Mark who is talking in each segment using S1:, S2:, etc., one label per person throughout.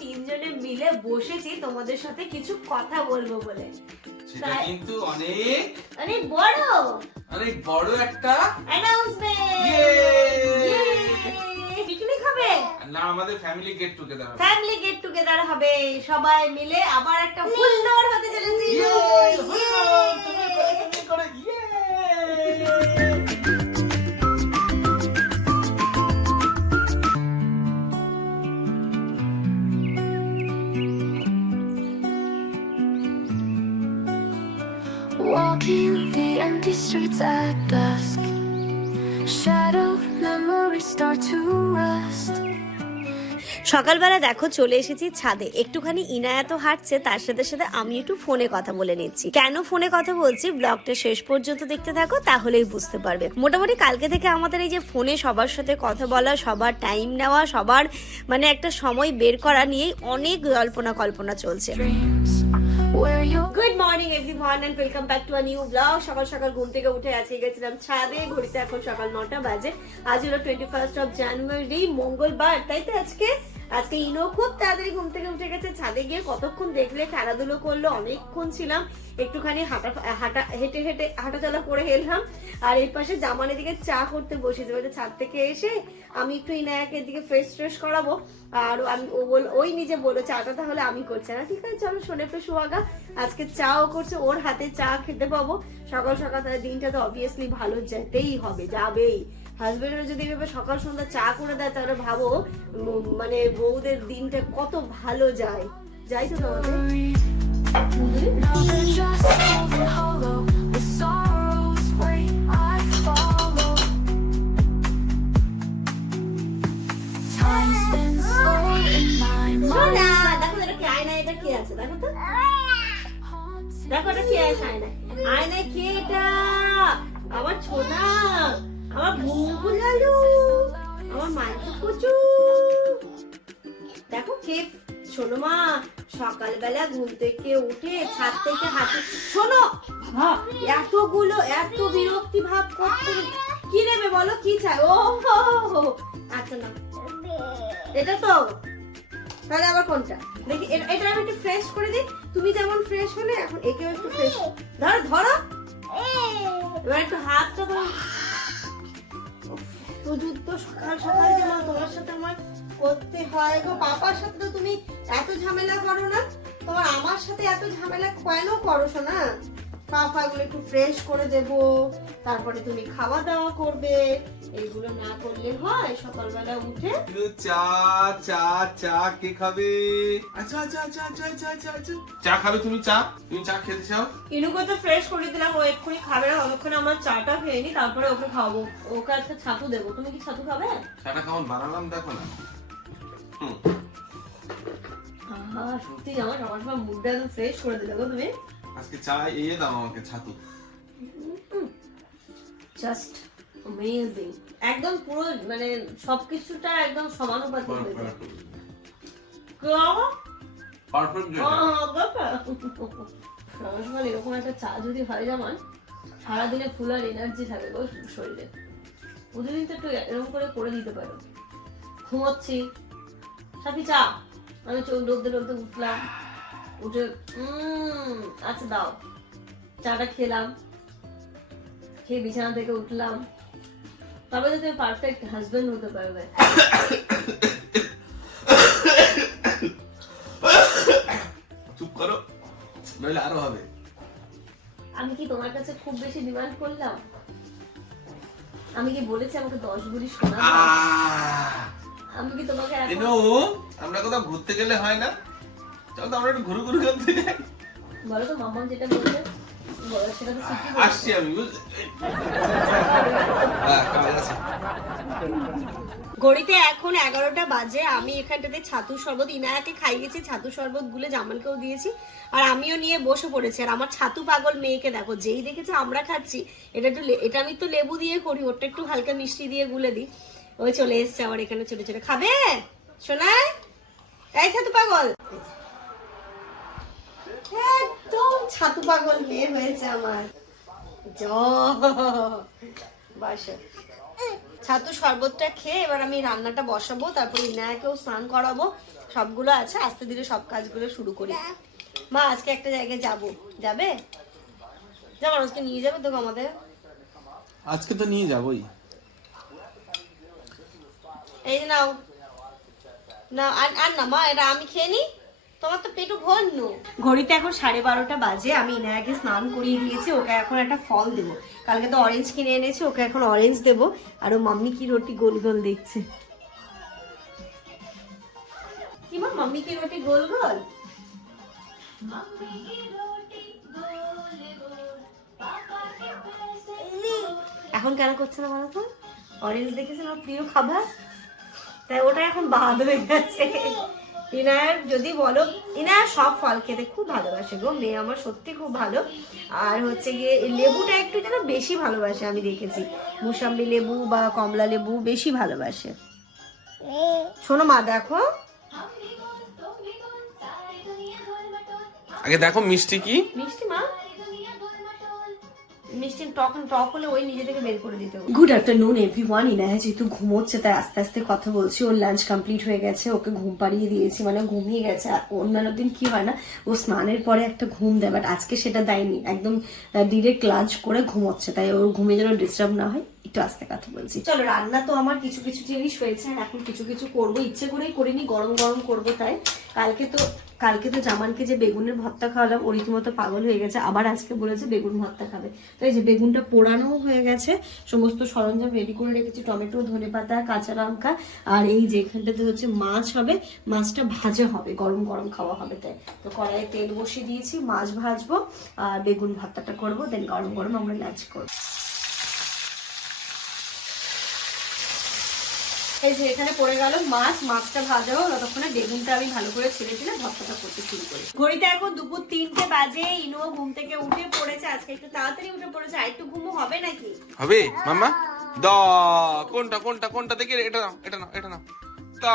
S1: তিনজনে মিলে বসেছি তোমাদের সাথে কিছু কথা বলব বলে।
S2: সেটা কিন্তু অনেক
S1: অনেক বড়!
S2: অনেক বড় একটা
S1: অ্যানাউন্সমেন্ট পিকনিক হবে
S2: না আমাদের family get together
S1: family get together হবে। সবাই মিলে আবার একটা সুন্দর হতে চলেছে।
S3: At dusk. Shadowed memories start to rust.
S1: সকালবেলা দেখো চলে এসেছি ছাদে। একটুখানি ইনায়াত হাঁটছে তার সাথে সাথে আমি একটু ফোনে কথা বলে নিচ্ছি। কেন ফোনে কথা বলছি? ব্লগটা শেষ পর্যন্ত দেখতে থাকো তাহলেই বুঝতে পারবে। মোটামুটি কালকে থেকে আমাদের এই যে ফোনে সবার সাথে কথা বলা সবার টাইম নেওয়া সবার মানে একটা সময় বের করা নিয়েই অনেক জল্পনা কল্পনা চলছে good morning everyone and welcome back to a new blog সকাল সকাল ঘুম থেকে উঠে আজকে গেছিলাম ছাদে, ঘড়িতে এখন সকাল নটা বাজে। আজ হলো টোয়েন্টি ফার্স্ট অফ জানুয়ারি মঙ্গলবার, তাই তো আজকে? আজকে ইনো খুব তাড়াতাড়ি ঘুম থেকে উঠে গেছে, ছাদে গিয়ে কতক্ষণ দেখলে খেলাধুলো করল, অনেকক্ষণ ছিলাম, একটুখানি হাঁটা হাঁটা, হেঁটে হেঁটে হাঁটাচলা করে এলাম, আর এর পাশে জামানের দিকে চা করতে বসেছে বলতে ছাদ থেকে এসে আমি একটু ইনায়াকের দিকে ফ্রেশ ট্রেশ করাবো, আর আমি, ও বল, ওই নিজে বলল, চাটা তাহলে আমি করছি। না ঠিক আছে, চলো, শোনে পে সুহাগা, আজকে চাও করছে, ওর হাতে চা খেতে পাবো। সকাল সকাল তাহলে দিনটা তো অবভিয়াসলি ভালো যেতেই হবে, যাবেই। হাজবেন্ডের যদি এভাবে সকাল সন্ধ্যা চা করে দেয়, তাহলে ভাবো মানে বউদের দিনটা কত ভালো যায়। যাই তো তোমাদের. দেখো এটা কি আয়না আয়নায় কে এটা? আমার ছোনা। আমার বুবু লালু আমার মাইকু কুচু দেখো কে শোনো মা সকালবেলা ঘুম থেকে উঠে ছাদ থেকে হাঁটি। শোনো এতগুলো এত বিরক্তি ভাব করতে কি নেবে বলো কি চাই? ও। আচ্ছা না। এটা তো। তাহলে আবার কোনটা? দেখি এটা আমি একটু ফ্রেশ করে দিই। তুমি যেমন ফ্রেশ হলে এখন একেও একটু ফ্রেশ ধরো ধরো। এবার একটু হাতটা ধরো। যুদ্ধ সকাল সকাল যেন তোমার সাথে আমার করতে হয়। গো, পাপার সাথে তো তুমি এত ঝামেলা করো না। তোমার আমার সাথে এত ঝামেলা কেন করো শোনা পাপাগুলো একটু ফ্রেশ করে দেব, তারপরে তুমি খাওয়া দাওয়া করবে এইগুলো না করলে হয় সকালবেলা উঠে?
S2: চা চা চা কে খাবে? আচ্ছা আচ্ছা আচ্ছা আচ্ছা আচ্ছা আচ্ছা আচ্ছা চা। খাবে তুমি চা? তুমি চা খেতে চাও?
S1: ইনুকে তো ফ্রেশ করে দিলাম ও এক্ষুনি খাবে না ততক্ষণে আমার চাটা খেয়ে নি তারপরে ওকে খাওয়াবো। ওকে আজকে ছাতু দেবো। তুমি কি ছাতু খাবে?
S2: চাটা কেমন বানালাম দেখো না। হুম।
S1: আহা সত্যি আমার সবার সময় মুডটা একদম ফ্রেশ করে দিলে গো তুমি।
S2: আজকে চা ইয়ে দাও আমাকে ছাতু।
S1: জাস্ট অ্যামেজিং একদম পুরো মানে সবকিছুটা একদম সমানুপাতিক হয়েছে এরকম একটা চা যদি হয় যেমন সারাদিনে ফুল আর এনার্জি থাকে গো শরীরে। প্রতিদিন তো একটু এরকম করে করে দিতে পারো। ঘুমোচ্ছি। সাথী চা। আমি চোখ ডলতে ডলতে উঠলাম। উঠে উম, আচ্ছা দাও। চাটা খেলাম। খেয়ে বিছানা থেকে উঠলাম। তবে তো তুমি পারফেক্ট হাজবেন্ড হতে পারবে
S2: চুপ করো নইলে আরও হবে।
S1: আমি কি তোমার কাছে খুব বেশি ডিমান্ড করলাম? আমি কি বলেছি আমাকে দশ গুলি শোনা আমি কি তোমাকে
S2: আমরা কোথাও ঘুরতে গেলে হয় না। চল তো আমরা একটু ঘুরু ঘুরু করতে
S1: বলো তো মাম্মাম যেটা বলছে ঘড়িতে এখন এগারোটা বাজে, আমি এখানটাতে ছাতু শরবত ইনায়াকে খাইয়েছি ছাতু শরবত গুলে জামানকেও দিয়েছি, আর আমিও নিয়ে বসে পড়েছি। আর আমার ছাতু পাগল মেয়েকে দেখো, যেই দেখেছে আমরা খাচ্ছি, এটা একটু এটা আমি তো লেবু দিয়ে করি ওটা একটু হালকা মিষ্টি দিয়ে গুলে দিই। ওই চলে এসছে আমার এখানে ছোট ছোট। খাবে? শোনায় তাই ছাতু পাগল! ছাতু পাগল মেয়ে হয়েছে আমার। জ। বাসো। ছাতু শরবতটা খেয়ে এবার আমি রান্নাটা বসাবো তারপর ইনায়াকেও স্নান করাবো। সবগুলো আছে আস্তে ধীরে সব কাজগুলো শুরু করি। মা আজকে একটা জায়গায় যাব। যাবে? যাব আজকে নিয়ে যাবে তোকে আমাদের?
S2: আজকে তো নিয়ে যাবোই।
S1: এই যে নাও। না আর আর না মা এটা আমি খেয়ে নি তোমার তো পেটু ভন্য ঘড়িতে এখন সাড়ে বারোটা বাজে আমি ইনায়াকে স্নান করিয়ে দিয়েছি ওকে এখন একটা ফল দেবো। কালকে তো অরেঞ্জ কিনে এনেছি ওকে এখন অরেঞ্জ দেবো। আর ও মাম্মি কি রুটি গোল গোল দেখছে। কি মা মাম্মি কি রুটি গোল গোল? এখন কেন করছে না বলো তো? অরেঞ্জ দেখেছেন ওর প্রিয় খাবার? তাই ওটা এখন বাদ হয়ে গেছে। ইনার যদি বলো ইনার সব ফল খেতে খুব ভালোবাসে গো মেয়ে আমার সত্যি খুব ভালো। আর হচ্ছে গিয়ে লেবুটা একটু যেন বেশি ভালোবাসে আমি দেখেছি। মুসাম্বি লেবু বা কমলা লেবু বেশি ভালোবাসে। শোনো মা দেখো।
S2: আগে দেখো মিষ্টি কি?
S1: মিষ্টি মা? মিষ্টি তখন টক হলে ওই নিজে থেকে বের করে দিতে গুড আফটারনুন এভরিওয়ান ইনায়া যেহেতু ঘুমোচ্ছে তাই আস্তে আস্তে কথা বলছি। ওর লাঞ্চ কমপ্লিট হয়ে গেছে ওকে ঘুম পাড়িয়ে দিয়েছি মানে ঘুমিয়ে গেছে। আর অন্যান্য দিন কি হয় না ও স্নানের পরে একটা ঘুম দেয় বাট আজকে সেটা দেয়নি। একদম ডিরেক্ট লাঞ্চ করে ঘুমোচ্ছে তাই ওর ঘুমে যেন ডিস্টার্ব না হয় একটু আস্তে কথা বলছি। চলো রান্না তো আমার কিছু কিছু জিনিস হয়েছে আর এখন কিছু কিছু করব। ইচ্ছে করেই করিনি গরম গরম করব তাই। কালকে তো কালকে তো জামানকে যে বেগুনের ভর্তা খাওয়ালাম, ও রীতিমতো পাগল হয়ে গেছে, আবার আজকে বলেছে বেগুন ভর্তা খাবে। তো এই যে বেগুনটা পোড়ানো হয়ে গেছে, সমস্ত সরঞ্জাম রেডি করে রেখেছি, টমেটো ধনে পাতা কাঁচা লঙ্কা, আর এই যে এখানটাতে হচ্ছে মাছ হবে, মাছটা ভাজা হবে, গরম গরম খাওয়া হবে তাই। তো কড়াইয়ে তেল বসিয়ে দিয়েছি, মাছ ভাজবো, আর বেগুন ভর্তাটা করব দেন গরম গরম আমরা লাঞ্চ করব। এই যে এখানে পড়ে গেল মাছ, মাছটা ভাজা হোক, ততক্ষণে বেগুনটা আমি ভালো করে ছেড়ে দিলে ভর্তাটা করতে শুরু করি। ঘড়িটা এখন দুপুর তিনটে বাজে, ইনুও ঘুম থেকে উঠে পড়েছে, আজকে একটু তাড়াতাড়ি উঠে পড়েছে। আর একটু ঘুমো হবে নাকি?
S2: হবে? মাম্মা? দ, কোনটা কোনটা কোনটা দেখে এটা নাও এটা নাও এটা নাও। তা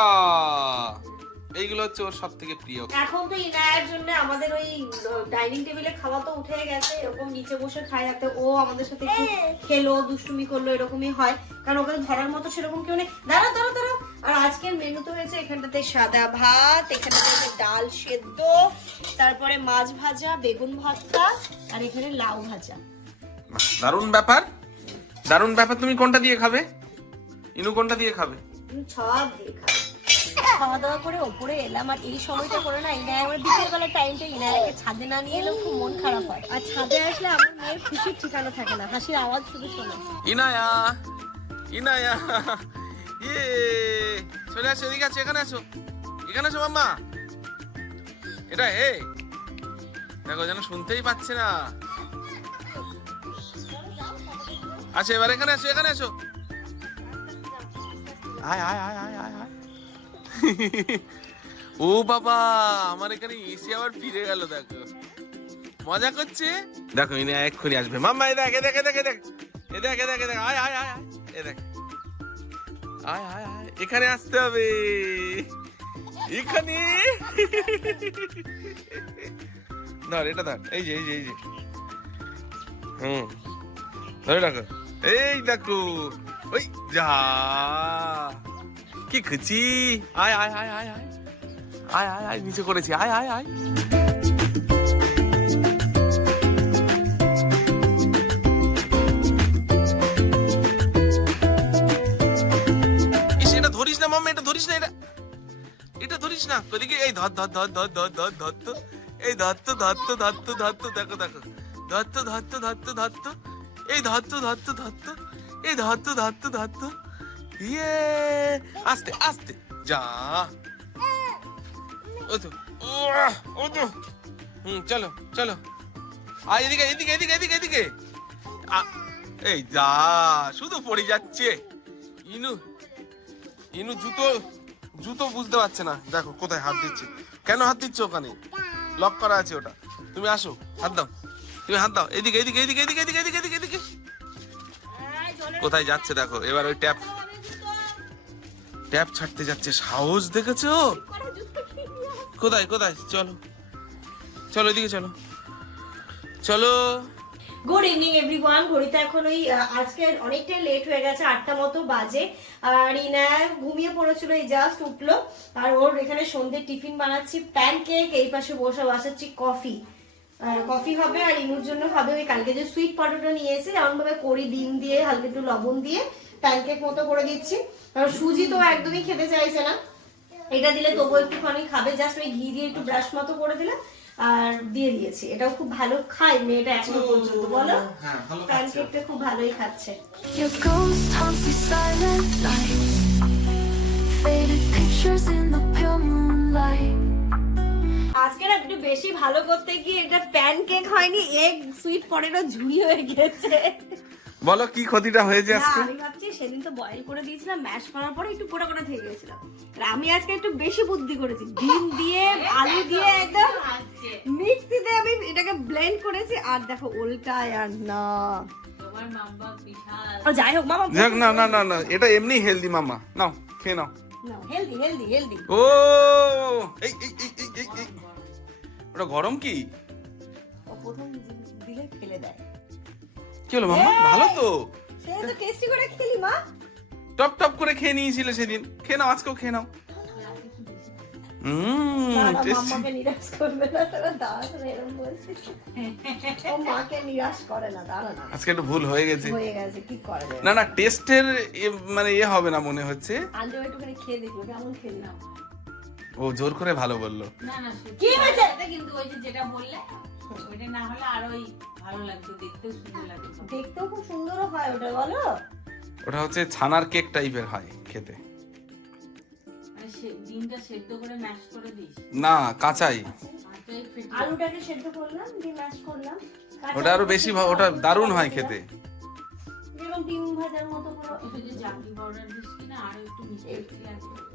S2: এইগুলো হচ্ছে ওর সব থেকে প্রিয়।
S1: এখন তো ইনায়ের জন্য আমাদের ওই ডাইনিং টেবিলে খাওয়া তো উঠে গেছে এরকম নিচে বসে খায় যাতে ও আমাদের সাথে খেলো দুষ্টুমি করল এরকমই হয়। কারণ ওকে ধরার মতো সেরকম কেউ নেই। দাঁড়াও দাঁড়াও দাঁড়াও। আর আজকের মেনু তো হয়েছে এখানটাতে সাদা ভাত এখানটাতে হয়েছে ডাল সেদ্ধ তারপরে মাছ ভাজা বেগুন ভর্তা আর এখানে লাউ ভাজা।
S2: দারুণ ব্যাপার। দারুণ ব্যাপার তুমি কোনটা দিয়ে খাবে? ইনু কোনটা দিয়ে খাবে?
S1: তুমি সব দিয়ে খাবে। খাওয়া দাওয়া করে ওপরে এলাম আর এই সময়টা করে না ইনায় আমার বিকেল বেলার টাইমটা ইনায়কে ছাদে না নিয়ে এলেও খুব মন খারাপ হয়। আর ছাদে আসলে আমার মেয়ের খুশির ঠিকানা থাকে না হাসির আওয়াজ শুধু শোনা।
S2: ইনায়া ইনায়া ইয়ে চলে আসো এদিকে আছো এখানে আসো এখানে আসো মাম্মা। এটা হে দেখো যেন শুনতেই পাচ্ছে না। আচ্ছা এবার এখানে আসো এখানে আসো। আয় আয় আয় আয় আয় আয়। ও বাবা, আমার এখানে এসে আবার ফিরে গেল, দেখো। মজা করছে? দেখো ইনি এক্ষুনি আসবে। মাম্মা এ দেখ এ দেখ এ দেখ এ দেখ। এ দেখ এ দেখ আয় আয় আয় এ দেখ। আয় আয় আয়। এখানে আসতে হবে। এখানে? ধর, এটা ধর। এই যে এই যে এই যে। হুম। ধরে রাখো। এই দেখো। ওই, যা। কি খুচি আয় আয় আয় আয় আয় আয় আয় আয় নিচে করেছি আয় আয় আয় এটা ধরিস না মাম্মা এটা ধরিস না এটা এটা ধরিস না ওদিকে এই ধর ধর ধর ধর ধর ধর ধর তো এই ধর তো ধর তো ধর তো ধর তো দেখো দেখো ধর তো ধর তো ধর তো ধর তো এই ধর তো ধর তো ধর তো এই ধর তো ধর তো ধর তো ইয়ে আস্তে আস্তে, যা। ও তো ও তো। হুম, চলো চলো। আর এদিকে এদিকে এদিকে এদিকে এদিকে। এই যা, শুধু পড়ে যাচ্ছে। ইনু ইনু জুতো জুতো বুঝতে পারছে না। দেখো, কোথায় হাত দিচ্ছে। কেন হাত দিচ্ছে ওখানে? লক করা আছে ওটা। তুমি আসো, হাত দাও। তুমি হাত দাও। এদিকে এদিকে এদিকে এদিকে এদিকে এদিকে এদিকে। কোথায় যাচ্ছে দেখো, এবার ওই ট্যাপ ট্যাপ ছাড়তে যাচ্ছে, সাহস দেখেছ? কোথায় কোথায়? চলো। চলো এদিকে চলো। চলো।
S1: গুড ইভিনিং এভরিওয়ান ঘড়িতে এখন ওই আজকে অনেকটাই লেট হয়ে গেছে, আটটা মতো বাজে। আর ইনা ঘুমিয়ে পড়েছিল, এই জাস্ট উঠল। আর ওর এখানে সন্ধ্যে টিফিন বানাচ্ছি প্যান কেক এই পাশে বসে বসাচ্ছি কফি কফি হবে, আর ইনুর জন্য হবে ওই কালকে যে সুইট পটেটো নিয়ে এসে যেমন ভাবে করি ডিম দিয়ে, হালকা একটু লবণ দিয়ে প্যানকেক মতো করে দিচ্ছি। আর সুজি তো একদমই খেতে চাইছে না। এটা দিলে তবু একটুখানি খাবে। জাস্ট ওই ঘি দিয়ে একটু ব্রাশ মতো করে দিলে আর দিয়ে দিয়েছি। এটাও খুব ভালো খায় মেয়েটা এখনও পর্যন্ত বলো?
S2: হ্যাঁ।
S1: প্যানকেকটা খুব ভালোই খাচ্ছে. আজকে না একটু বেশি ভালো করতে গিয়ে এটা প্যানকেক হয়নি এগ সুইট পটেটো ঝুড়ি হয়ে গেছে।
S2: বলো কি ক্ষতিটা হয়েছে আজকে?
S1: আমি ভাবছি সেদিন তো বয়েল করে দিয়েছিলাম ম্যাশ করার পরে একটু পোড়া পোড়া থেকে আর আমি আজকে একটু বেশি বুদ্ধি করেছি ডিম দিয়ে আলু দিয়ে একদম মিক্সিতে আমি এটাকে ব্লেন্ড করেছি আর দেখো উল্টায় আর না। যাই হোক মামা
S2: যাক না না না না এটা এমনি হেলদি মামা নাও খেয়ে নাও।
S1: হেলদি হেলদি হেলদি
S2: ও এই এই এই এই ওটা গরম কি?
S1: ও প্রথম দিলে ফেলে দেয়।
S2: কি হলো মামা? ভালো তো?
S1: সে তো টেস্টি করে খেলি মা।
S2: টপ টপ করে খেয়ে নিয়েছিলে সেদিন। খেয়ে নাও আজকেও খেয়ে নাও। আজকে একটু ভুল হয়ে গেছে।
S1: হয়ে গেছে কি করা যাবে
S2: না না টেস্টের মানে ইয়ে হবে না মনে হচ্ছে। ও জোর করে ভালো বলল।
S4: না না সত্যি
S1: কি হয়েছে?
S4: কিন্তু ওই যেটা বললে ওইটা না হলে আরোই ভালো লাগতো দেখতেও সুন্দর লাগতো।
S1: দেখতেও খুব সুন্দরও হয় ওটা বলো?
S2: ওটা হচ্ছে ছানার কেক টাইপের হয় খেতে।
S4: মানে ডিমটা সেদ্ধ করে ম্যাশ করে দিস?
S2: না কাঁচাই।
S1: আলুটাকে সেদ্ধ করলাম দিয়ে ম্যাশ করলাম।
S2: ওটা আরও বেশি ওটা দারুণ হয় খেতে।
S1: যেরকম ডিম ভাজার মতো করে।
S4: একটু যে জাঙ্গি পাউডার দিস কিনা আরও একটু মিষ্টি মিষ্টি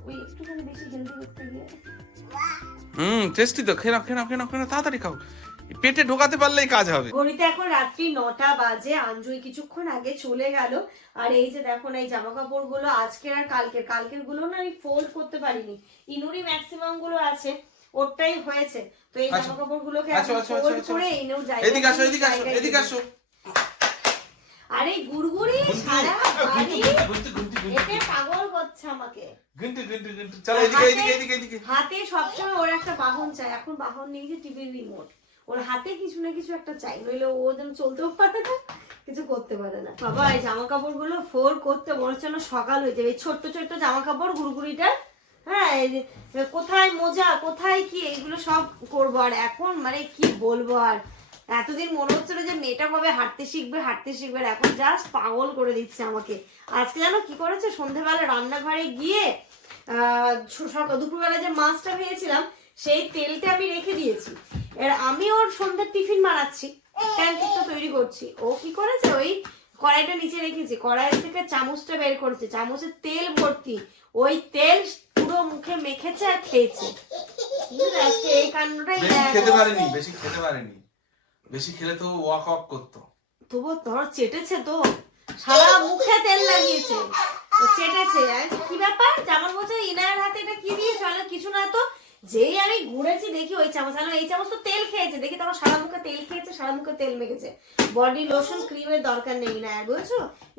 S1: ওই একটুখানি বেশি হেলদি করতে গিয়ে।
S2: হুম টেস্টি তো। নাও খেয়ে নাও খেয়ে নাও তাড়াতাড়ি খাও। পেটে ঢোকাতে পারলেই কাজ হবে।
S1: ঘড়িতে এখন রাত্রি নটা বাজে। আঞ্জুই কিছুক্ষণ আগে চলে গেল। আর এই যে দেখো না এই জামা কাপড়গুলো আজকের আর কালকের। কালকেরগুলো না আমি ফোল্ড করতে পারিনি। ইনুরি ম্যাক্সিমামগুলো আছে ওরটাই হয়েছে। তো এই। জামা কাপড় গুলোকে ফোল্ড করে
S2: আচ্ছা। এদিকে আসো এদিকে আসো এদিকে আসো।
S1: আরে গুড়গুড়ি সারা বাড়ি এতে পাগল করছে আমাকে।
S2: গুনতি, গুনতি, গুনতি। চলো এদিকে এদিকে এদিকে এদিকে।
S1: হাতে সবসময় ওর একটা বাহন চাই। এখন বাহন নেই যে টিভির রিমোট ওর হাতে কিছু না কিছু একটা চাই, নইলে ও যেন চলতেও পারে না, কিছু করতে পারে না। বাবা, এই জামা কাপড়গুলো ফোর করতে মনে হচ্ছে না সকাল হয়ে যাবে। ছোট্ট ছোট্ট জামা কাপড় গুড়গুড়িটা হ্যাঁ কোথায় মোজা, কোথায় কি এগুলো সব করব। আর এখন মানে কি বলব আর? এতদিন মনে হচ্ছিল যে মেয়েটা ভাবে হাঁটতে শিখবে হাঁটতে শিখবে এখন জাস্ট পাগল করে দিচ্ছে আমাকে। আজকে জানো কি করেছে? সন্ধ্যাবেলা রান্নাঘরে গিয়ে দুপুরবেলা যে মাছটা ভেজেছিলাম সেই তেলটা আমি রেখে দিয়েছি। এর আমি ওর সন্ধ্যার টিফিন বানাচ্ছি প্যানকেকটা তৈরি করছি। ও কি করেছে? ওই কড়াইটা নিচে রেখেছে। কড়াই থেকে চামচটা বের করেছে। চামচের তেল ভর্তি। ওই তেল পুরো মুখে মেখেছে আর খেয়েছে? আজকে এই কাণ্ডটাই
S2: খেতে পারেনি বেশি খেতে পারেনি। বেশি খেলে তো ওয়াক ওয়াক করতো।
S1: তবু ধর চেটেছে তো। সারা মুখে তেল লাগিয়েছে। চেটেছে। কি ব্যাপার? জামার বলছে ইনার হাতে এটা কি দিয়ে চলে? কিছু না তো। যেই আমি ঘুরেছি দেখি ওই চামচ। আমি এই চামচ তো তেল খেয়েছে। দেখি তখন সারা মুখে তেল খেয়েছে, সারা মুখে তেল মেখেছে। বডি লোশন ক্রিমের দরকার নেই ইনায়ার, বুঝেছ?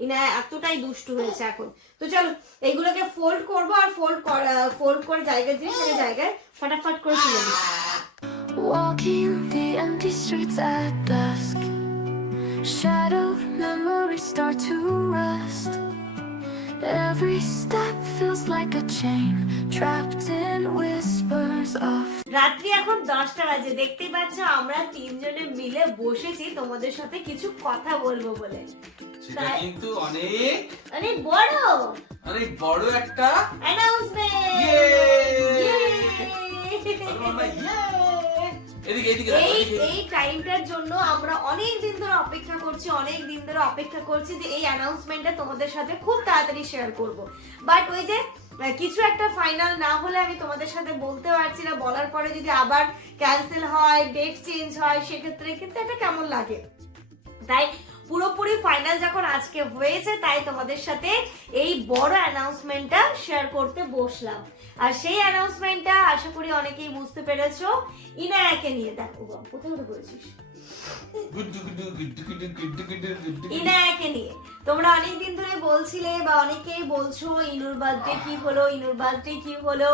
S1: ইনায়া এতটাই দুষ্টু হয়েছে এখন। তো চলো, এইগুলোকে ফোল্ড করব আর ফোল্ড ফোল্ড করে জায়গায় দিয়ে সেটা জায়গায় ফটাফট করে তুলে দিই
S3: Walking the empty streets at dusk. Shadowed memories start to rust. Every step feels like a chain, trapped in whispers of
S1: রাত্রি এখন দশটা বাজে। দেখতেই পাচ্ছ আমরা তিনজনে মিলে বসেছি তোমাদের সাথে কিছু কথা বলব বলে।
S2: সেটা কিন্তু অনেক
S1: অনেক বড়।
S2: অনেক বড় একটা এদিকে এদিকে
S1: এই এই টাইমটার জন্য আমরা অনেক দিন ধরে অপেক্ষা করছি অনেক দিন ধরে অপেক্ষা করছি যে এই অ্যানাউন্সমেন্টটা তোমাদের সাথে খুব তাড়াতাড়ি শেয়ার করব। বাট ওই যে কিছু একটা ফাইনাল না হলে আমি তোমাদের সাথে বলতে পারছি না বলার পরে যদি আবার ক্যান্সেল হয় ডেট চেঞ্জ হয় সেক্ষেত্রে কিন্তু এটা কেমন লাগে? তাই পুরোপুরি ফাইনাল যখন আজকে হয়েছে তাই তোমাদের সাথে এই বড় অ্যানাউন্সমেন্টটা শেয়ার করতে বসলাম। আর সেই অ্যানাউন্সমেন্টটা আশা করি অনেকেই বুঝতে পেরেছ। ইনায়াকে নিয়ে দেখো কোথায় উঠে নিয়ে তোমরা অনেক দিন ধরে বলছিলে বা অনেকেই বলছো ইনুর বার্থডে কি হলো ইনুর বার্থডে কি হলো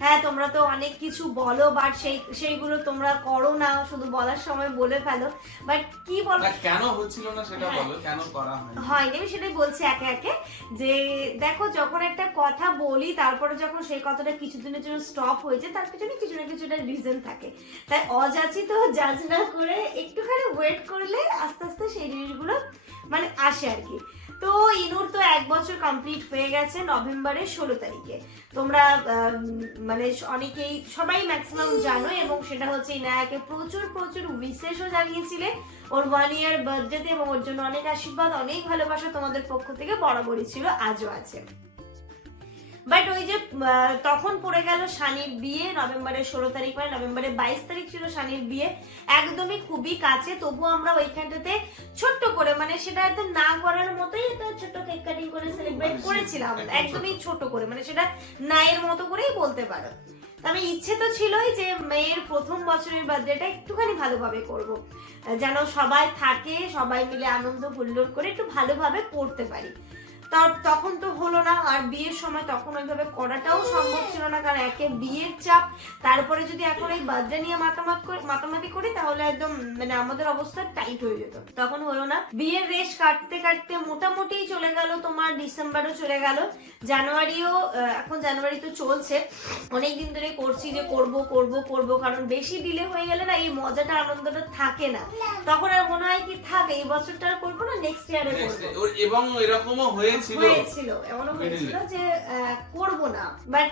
S1: হ্যাঁ তোমরা তো অনেক কিছু বলো বাট সেই সেইগুলো তোমরা করো না শুধু বলার সময় বলে ফেলো বাট কি বলো
S2: কেন হচ্ছিল না সেটা বলো কেন করা
S1: হয়নি আমি সেটাই বলছি একে একে যে দেখো যখন একটা কথা বলি তারপরে যখন সেই কথাটা কিছুদিনের জন্য স্টপ হয়েছে তার পিছনে কিছু না কিছু একটা রিজন থাকে তাই অযাচিত জাজ না করে একটু একটুখানি ওয়েট করলে আস্তে আস্তে সেই জিনিসগুলো মানে আসে আর কি। তো ইনুর তো এক বছর কমপ্লিট হয়ে গেছে নভেম্বরের ষোলো তারিখে। তোমরা মানে অনেকেই সবাই ম্যাক্সিমাম জানো এবং সেটা হচ্ছে ইনায়াকে প্রচুর প্রচুর উইশেসও জানিয়েছিলে। ওর ওয়ান ইয়ার বার্থডেতে এবং ওর জন্য অনেক আশীর্বাদ, অনেক ভালোবাসা তোমাদের পক্ষ থেকে বরাবরই ছিল, আজও আছে। বাট ওই যে তখন পড়ে গেল শানির বিয়ে নভেম্বরের ষোলো তারিখ মানে নভেম্বরের বাইশ তারিখ ছিল শানির বিয়ে। একদমই খুবই কাছে তবু আমরা ওইখানটাতে ছোট্ট করে মানে সেটা একদম না করার মতোই একটা ছোট্ট কেক কাটিং করে সেলিব্রেট করেছিলাম। একদমই ছোট করে মানে সেটা নায়ের মতো করেই বলতে পারো। তবে ইচ্ছে তো ছিলই যে মেয়ের প্রথম বছরের বার্থডেটা একটুখানি ভালোভাবে করব। যেন সবাই থাকে সবাই মিলে আনন্দ হুল্লোড় করে একটু ভালোভাবে করতে পারি। তার তখন তো হলো না আর বিয়ের সময় তখন ওইভাবে করাটাও সম্ভব ছিল না কারণ একে বিয়ের চাপ। তারপরে যদি এখন এই বার্থডে নিয়ে মাতামাত করে মাতামাতি করি তাহলে একদম মানে আমাদের অবস্থা টাইট হয়ে যেত। তখন হলো না। বিয়ের রেশ কাটতে কাটতে মোটামুটি চলে গেল তোমার ডিসেম্বরও চলে গেল। জানুয়ারিও এখন জানুয়ারি তো চলছে। অনেক দিন ধরে করছি যে করব করব করব কারণ বেশি ডিলে হয়ে গেলে না এই মজাটা আনন্দটা থাকে না। তখন আর মনে হয় কি থাকে এই বছরটা আর করব না নেক্সট ইয়ারে করব।
S2: এবং এরকমও হয়েছিল।
S1: হয়েছিল। এমনও হয়েছিল যে করব না। বাট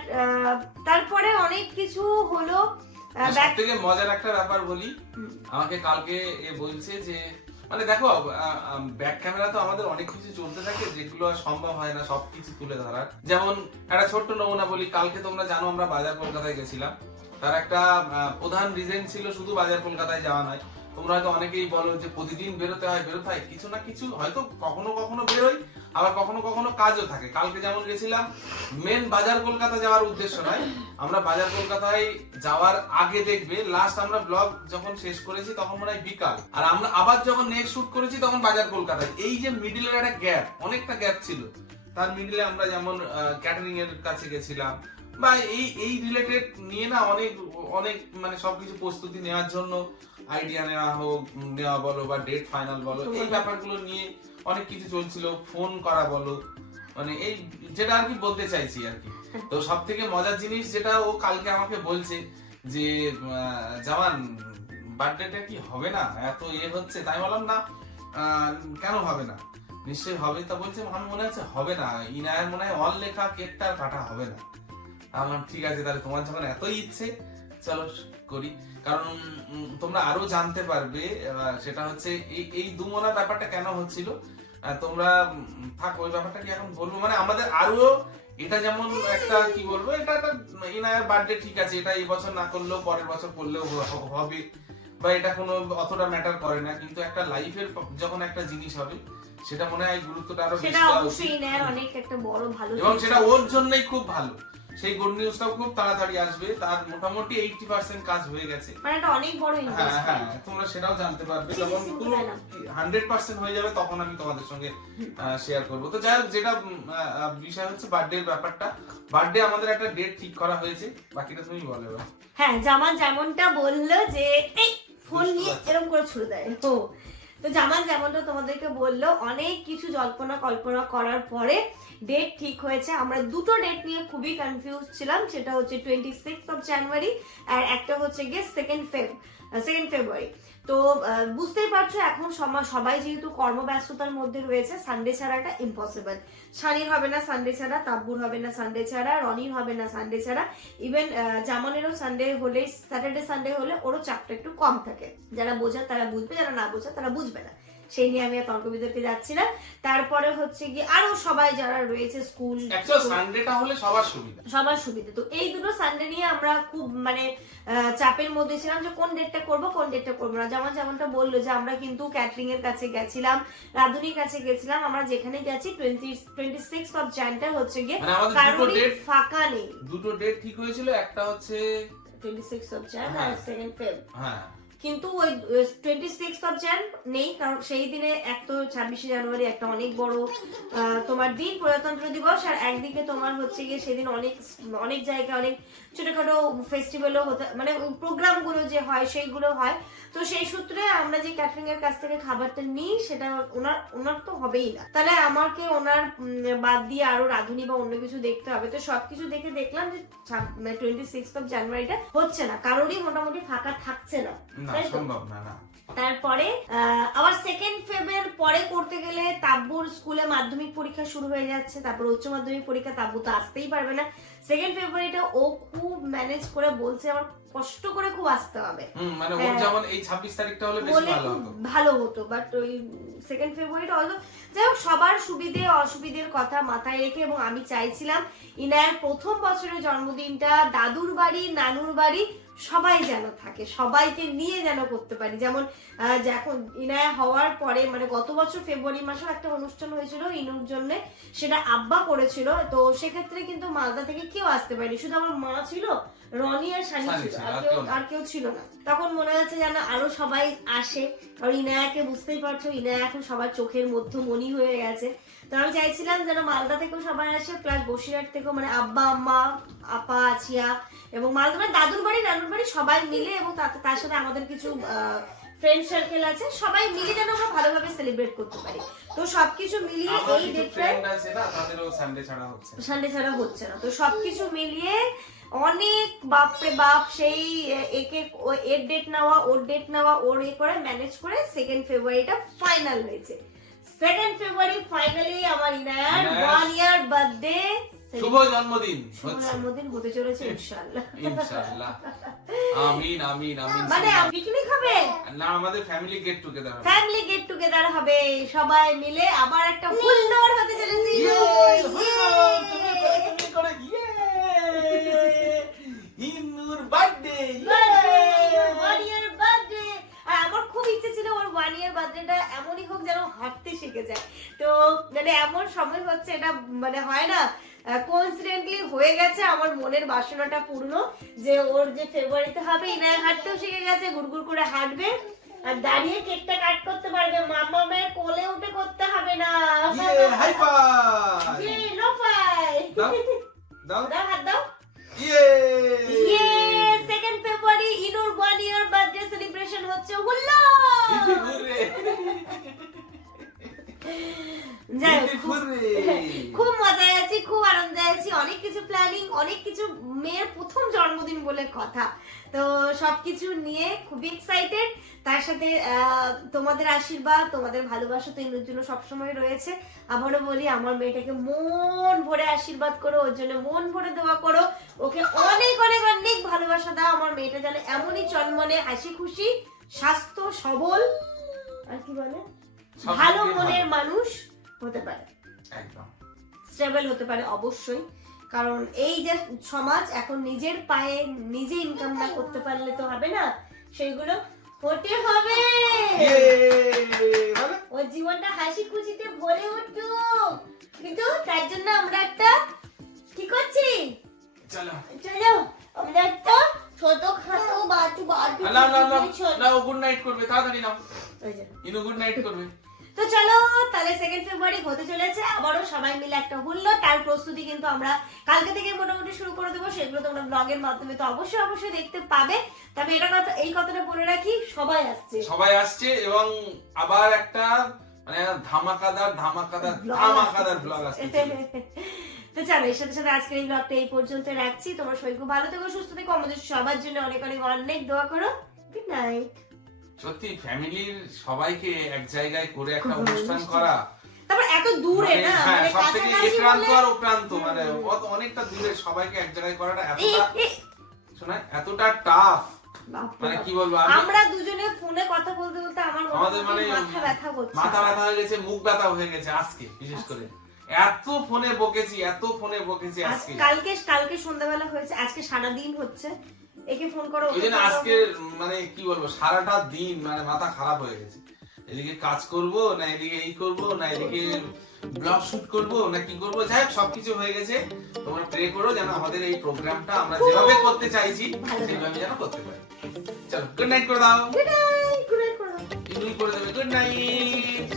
S1: তারপরে অনেক কিছু হলো
S2: সব থেকে মজার একটা ব্যাপার বলি। আমাকে কালকে এ বলছে যে মানে দেখো ব্যাক ক্যামেরা তো আমাদের অনেক কিছু চলতে থাকে যেগুলো সম্ভব হয় না সবকিছু তুলে ধরার। যেমন একটা ছোট্ট নমুনা বলি কালকে তোমরা জানো আমরা বাজার কলকাতায় গেছিলাম। তার একটা প্রধান রিজন ছিল শুধু বাজার কলকাতায় যাওয়া নয়। তোমরা হয়তো অনেকেই বলো যে প্রতিদিন বেরোতে হয় বেরোতে হয় কিছু না কিছু হয়তো কখনো কখনো বেরোই। আবার কখনো কখনো কাজও থাকে। কালকে যেমন গেছিলাম মেন বাজার কলকাতা যাওয়ার উদ্দেশ্য নয়। আমরা বাজার কলকাতায় যাওয়ার আগে দেখবে লাস্ট আমরা ব্লগ যখন শেষ করেছি তখন মনে হয় বিকাল। আর আমরা আবার যখন নেক্সট শুট করেছি তখন বাজার কলকাতায়। এই যে মিডিলের একটা গ্যাপ অনেকটা গ্যাপ ছিল। তার মিডিলে আমরা যেমন ক্যাটারিং এর কাছে গেছিলাম। বা এই এই রিলেটেড নিয়ে না অনেক অনেক মানে সবকিছু প্রস্তুতি নেওয়ার জন্য আইডিয়া নেওয়া হোক নেওয়া বলো বা ডেট ফাইনাল বলো এই ব্যাপারগুলো নিয়ে অনেক কিছু চলছিল ফোন করা বলো মানে এই যেটা আর কি বলতে চাইছি আর কি। তো সব থেকে মজার জিনিস যেটা ও কালকে আমাকে বলছে যে জামান বার্থডেটা কি হবে না? এত ইয়ে হচ্ছে। তাই বললাম, না কেন হবে না? নিশ্চয়ই হবে। তা বলছে আমার মনে হচ্ছে হবে না। ইনায়ের মনে হয় অল লেখা কেকটা কাটা হবে না। আমার ঠিক আছে, তাহলে তোমার যখন এতই ইচ্ছে, চলো করি। কারণ তোমরা আরও জানতে পারবে সেটা হচ্ছে, এই এই দুমনা ব্যাপারটা কেন হচ্ছিল? তোমরা থাক ওই ব্যাপারটা কি এখন বলব? মানে আমাদের আরও এটা যেমন একটা কি বলব এটা একটা ইনায়ের বার্থডে ঠিক আছে এটা এই বছর না করলেও পরের বছর করলেও হবে বা এটা কোনো অতটা ম্যাটার করে না কিন্তু একটা লাইফের যখন একটা জিনিস হবে সেটা মনে হয় গুরুত্বটা আরও বেশি
S1: সেটা অবশ্যই। অনেক একটা বড় ভালো
S2: এবং সেটা ওর জন্যই খুব ভালো। সেই গুড নিউজটাও খুব তাড়াতাড়ি আসবে। তার মোটামুটি এইটি পার্সেন্ট কাজ হয়ে গেছে।
S1: মানে একটা অনেক বড়
S2: হ্যাঁ
S1: ইনভেস্টমেন্ট
S2: হ্যাঁ তোমরা সেটাও জানতে পারবে। যখন পুরো হান্ড্রেড পার্সেন্ট হয়ে যাবে তখন আমি তোমাদের সঙ্গে শেয়ার করব। তো যাই হোক যেটা বিষয় হচ্ছে বার্থডে ব্যাপারটা। বার্থডে আমাদের একটা ডেট ঠিক করা হয়েছে। বাকিটা তুমি বলে
S1: হ্যাঁ জামান যেমনটা বলল যে ফোন নিয়ে এরকম করে ছুড়ে দেয়। ও তো জামাল যেমনটা তোমাদেরকে বলল, অনেক কিছু জল্পনা কল্পনা করার পরে ডেট ঠিক হয়েছে। আমরা দুটো ডেট নিয়ে খুবই কনফিউজ ছিলাম, সেটা হচ্ছে টোয়েন্টি সিক্স অফ জানুয়ারি আর একটা হচ্ছে গিয়ে সেকেন্ড ফেব সেকেন্ড ফেব্রুয়ারি তো বুঝতেই পারছ এখন সবাই যেহেতু কর্মব্যস্ততার মধ্যে রয়েছে সানডে ছাড়াটা ইম্পসিবল শানির হবে না সানডে ছাড়া, তাব্বুর হবে না সানডে ছাড়া, রনির হবে না সানডে ছাড়া ইভেন জামানেরও সানডে হলে স্যাটারডে সানডে হলে ওরও চাপটা একটু কম থাকে। যারা বোঝা তারা বুঝবে, যারা না বোঝা তারা বুঝবে না। সেই নিয়ে আমি তর্ক বিতর্কে যাচ্ছি না। তারপরে হচ্ছে কি আরও সবাই যারা রয়েছে স্কুল
S2: সানডেটা হলে সবার সুবিধা।
S1: সবার সুবিধা। তো এই দুটো সানডে নিয়ে আমরা খুব মানে চাপের মধ্যে ছিলাম যে কোন ডেটটা করব কোন ডেটটা করব না। যেমন যেমনটা বলল যে আমরা কিন্তু ক্যাটারিং এর কাছে গেছিলাম রাধুনির কাছে গেছিলাম আমরা যেখানে গেছি টোয়েন্টি টোয়েন্টি সিক্স অফ জানটা হচ্ছে গিয়ে
S2: মানে ডেট
S1: ফাঁকা নেই।
S2: দুটো ডেট ঠিক হয়েছিল একটা হচ্ছে
S1: টোয়েন্টি সিক্স অফ জান আর। সেকেন্ড ফেব
S2: হ্যাঁ।
S1: কিন্তু ওই টোয়েন্টি সিক্স অফ জ্যান নেই, কারণ সেই দিনে এক তো ছাব্বিশে জানুয়ারি একটা অনেক বড় তোমার দিন, প্রজাতন্ত্র দিবস, আর একদিকে তোমার হচ্ছে গিয়ে সেদিন অনেক অনেক জায়গায় অনেক ছোটখাটো ফেস্টিভ্যালও হতে মানে প্রোগ্রামগুলো যে হয়, সেইগুলো হয়। তো সেই সূত্রে আমরা যে ক্যাটারিং এর কাছ থেকে খাবারটা নিই, সেটা ওনার ওনার তো হবেই না। তাহলে আমাকে ওনার বাদ দিয়ে আরও রাঁধুনি বা অন্য কিছু দেখতে হবে। তো সবকিছু দেখে দেখলাম যে টোয়েন্টি সিক্স অফ জানুয়ারিটা হচ্ছে না, কারোরই মোটামুটি ফাঁকা থাকছে না
S2: না সম্ভব না না।
S1: তারপরে আবার সেকেন্ড ফেবের পরে করতে গেলে তাব্বুর স্কুলে মাধ্যমিক পরীক্ষা শুরু হয়ে যাচ্ছে তারপর উচ্চ মাধ্যমিক পরীক্ষা তাব্বু তো আসতেই পারবে না। সেকেন্ড ফেব্রুয়ারিটা ও খুব ম্যানেজ করে বলছে আমার কষ্ট করে খুব আসতে হবে।
S2: মানে ওর
S1: হ্যাঁ।
S2: যেমন এই ছাব্বিশ তারিখটা হলে বেশি ভালো হতো।
S1: ভালো হতো বাট ওই সেকেন্ড ফেব্রুয়ারিটা হয়তো যাই হোক সবার সুবিধে অসুবিধের কথা মাথায় রেখে এবং আমি চাইছিলাম ইনায়ের প্রথম বছরের জন্মদিনটা দাদুর বাড়ি নানুর বাড়ি সবাই যেন থাকে, সবাইকে নিয়ে যেন করতে পারি। যেমন যখন ইনায়া হওয়ার পরে মানে গত বছর ফেব্রুয়ারি মাসেও একটা অনুষ্ঠান হয়েছিল ইনুর জন্য, সেটা আব্বা করেছিল। তো সেক্ষেত্রে কিন্তু মালদা থেকে কেউ আসতে পারেনি। শুধু আমার মা ছিল রনি আর সানি
S2: সানি
S1: ছিল আর কেউ আর কেউ ছিল না। তখন মনে হচ্ছে যেন আরও সবাই আসে। আর ইনায়াকে বুঝতেই পারছ ইনায়া এখন সবার চোখের মধ্যমণি হয়ে গেছে। তো আমি চাইছিলাম যেন মালদা থেকেও সবাই আসে প্লাস বসিরহাট থেকেও মানে আব্বা আম্মা আপা আছিয়া এবং মালদা মানে দাদুর বাড়ি নানুর বাড়ি সবাই মিলে এবং তার- সাথে আমাদের কিছু ফ্রেন্ড সার্কেল আছে। সবাই মিলে যেন আমরা ভালোভাবে সেলিব্রেট করতে পারি। তো সবকিছু মিলিয়ে এই ডেটটা
S2: সানডে ছাড়া হচ্ছে না।
S1: তো সবকিছু মিলিয়ে অনেক বাপরে বাপ সেই একে এর ডেট নেওয়া ওর ডেট নেওয়া ওর এ করে ম্যানেজ করে সেকেন্ড ফেব্রুয়ারিটা ফাইনাল হয়েছে। সেকেন্ড ফেব্রুয়ারি ফাইনালি আমার ইনায়ার ওয়ান ইয়ার বার্থডে
S2: শুভ জন্মদিন হচ্ছে।
S1: জন্মদিন হতে চলেছে ইনশাআল্লাহ।
S2: ইনশাআল্লাহ। আমিন আমিন আমিন
S1: মানে পিকনিক হবে?
S2: না আমাদের ফ্যামিলি গেট টুগেদার হবে।
S1: ফ্যামিলি গেট টুগেদার হবে সবাই মিলে আবার একটা হুল্লোড় হতে চলেছে
S2: তুমি করে তুমি করে ইয়ে ইনুর বার্থডে
S1: ওয়ান ইয়ার বার্থডে আর আমার খুব ইচ্ছে ওর বার্থডেটা এমনই হোক যেন হাঁটতে শিখে যায়। তো মানে এমন সময় হচ্ছে এটা মানে হয় না কোইন্সিডেন্টলি হয়ে গেছে আমার মনের বাসনাটা পূর্ণ যে ওর যে ফেব্রুয়ারিতে হবে ইনায় হাঁটতেও শিখে গেছে গুড়গুড় করে হাঁটবে। আর দাঁড়িয়ে কেকটা কাট করতে পারবে মামা মেয়ের কোলে উঠে করতে হবে না।
S2: High five
S1: fight.
S2: দাও। দাও।
S1: দাও হাত দাও।
S2: ইয়ে!
S1: ইয়ে! সেকেন্ড ফেব্রুয়ারি ইনুর ওয়ান ইয়ার বার্থডে সেলিব্রেশন হচ্ছে হুল্লো যাই খুব- মজায় আছি খুব আনন্দে আছি অনেক কিছু প্ল্যানিং অনেক কিছু মেয়ের প্রথম জন্মদিন বলে কথা। তো সবকিছু নিয়ে খুবই এক্সাইটেড তার সাথে তোমাদের আশীর্বাদ তোমাদের ভালোবাসা তো ইনুর জন্য সবসময় রয়েছে। আবারও বলি আমার মেয়েটাকে মন ভরে আশীর্বাদ করো ওর জন্য মন ভরে দোয়া করো। ওকে অনেক অনেক অনেক ভালোবাসা দাও। আমার মেয়েটা যেন এমনই চন্মনে হাসি খুশি স্বাস্থ্য সবল আর কি বলে? ভালো মনের মানুষ। হতে পারে।
S2: একদম।
S1: স্টেবল হতে পারে অবশ্যই। কারণ এই যে সমাজ এখন নিজের পায়ে নিজে ইনকাম না করতে পারলে তো হবে না সেইগুলো হতে হবে। ওর জীবনটা হাসি খুশিতে ভরে উঠুক কিন্তু তার জন্য আমরা একটা কি করছি?
S2: চলো।
S1: চলো আমরা একটা ছোট খাটো বাটু বাটু
S2: না না না না ও গুড নাইট করবে তাড়াতাড়ি নাও। ইনু গুড নাইট করবে।
S1: তো চলো তাহলে সেকেন্ড ফেব্রুয়ারি হতে চলেছে আবারও সবাই মিলে একটা হুল্লো। তার প্রস্তুতি কিন্তু আমরা কালকে থেকে মোটামুটি শুরু করে দেবো সেগুলো তোমরা ব্লগের মাধ্যমে তো অবশ্যই অবশ্যই দেখতে পাবে। তবে এটা কথা এই কথাটা বলে রাখি সবাই আসছে।
S2: সবাই আসছে এবং আবার একটা মানে ধামাকাদার ধামাকাদার ধামাকাদার ব্লগ আসছে
S1: তো চলো এর সাথে সাথে আজকের এই ব্লগটা এই পর্যন্ত রাখছি। তোমার সবাই খুব ভালো থেকো সুস্থ থেকো। আমাদের সবার জন্য অনেক অনেক অনেক দোয়া করো। গুড নাইট
S2: সত্যি ফ্যামিলির সবাইকে এক জায়গায় করে একটা অনুষ্ঠান। করা
S1: তারপর এত দূরে
S2: মানে,
S1: না
S2: হ্যাঁ
S1: মানে কাছাকাছি
S2: আর প্রান্ত মানে অনেকটা দূরে সবাইকে এক জায়গায় করাটা এতটা শোনা এতটা টাফ মানে কি বলব
S1: আমরা দুজনে ফোনে কথা বলতে বলতে আমার
S2: আমাদের মানে
S1: মাথা ব্যথা করছে।
S2: মাথা ব্যথা হয়ে গেছে মুখ ব্যথা হয়ে গেছে আজকে বিশেষ করে। এত ফোনে বকেছি এত ফোনে বকেছি আজকে।
S1: কালকে কালকে সন্ধ্যাবেলা হয়েছে আজকে সারা দিন হচ্ছে। একে ফোন করো
S2: ওই জন্য আজকে মানে কি বলব সারাটা দিন মানে মাথা খারাপ হয়ে গেছে। এদিকে কাজ করব না এদিকে এই করব না এদিকে ব্লগ শুট করব না কি করব যাই হোক সবকিছু হয়ে গেছে। তোমরা প্রে করো যেন আমাদের এই প্রোগ্রামটা আমরা যেভাবে করতে চাইছি
S1: ভালো।
S2: সেইভাবে যেন করতে পারি। চলো গুড নাইট করে দাও।
S1: গুড নাইট গুড নাইট করো
S2: ইনুই করে দেবে গুড নাইট।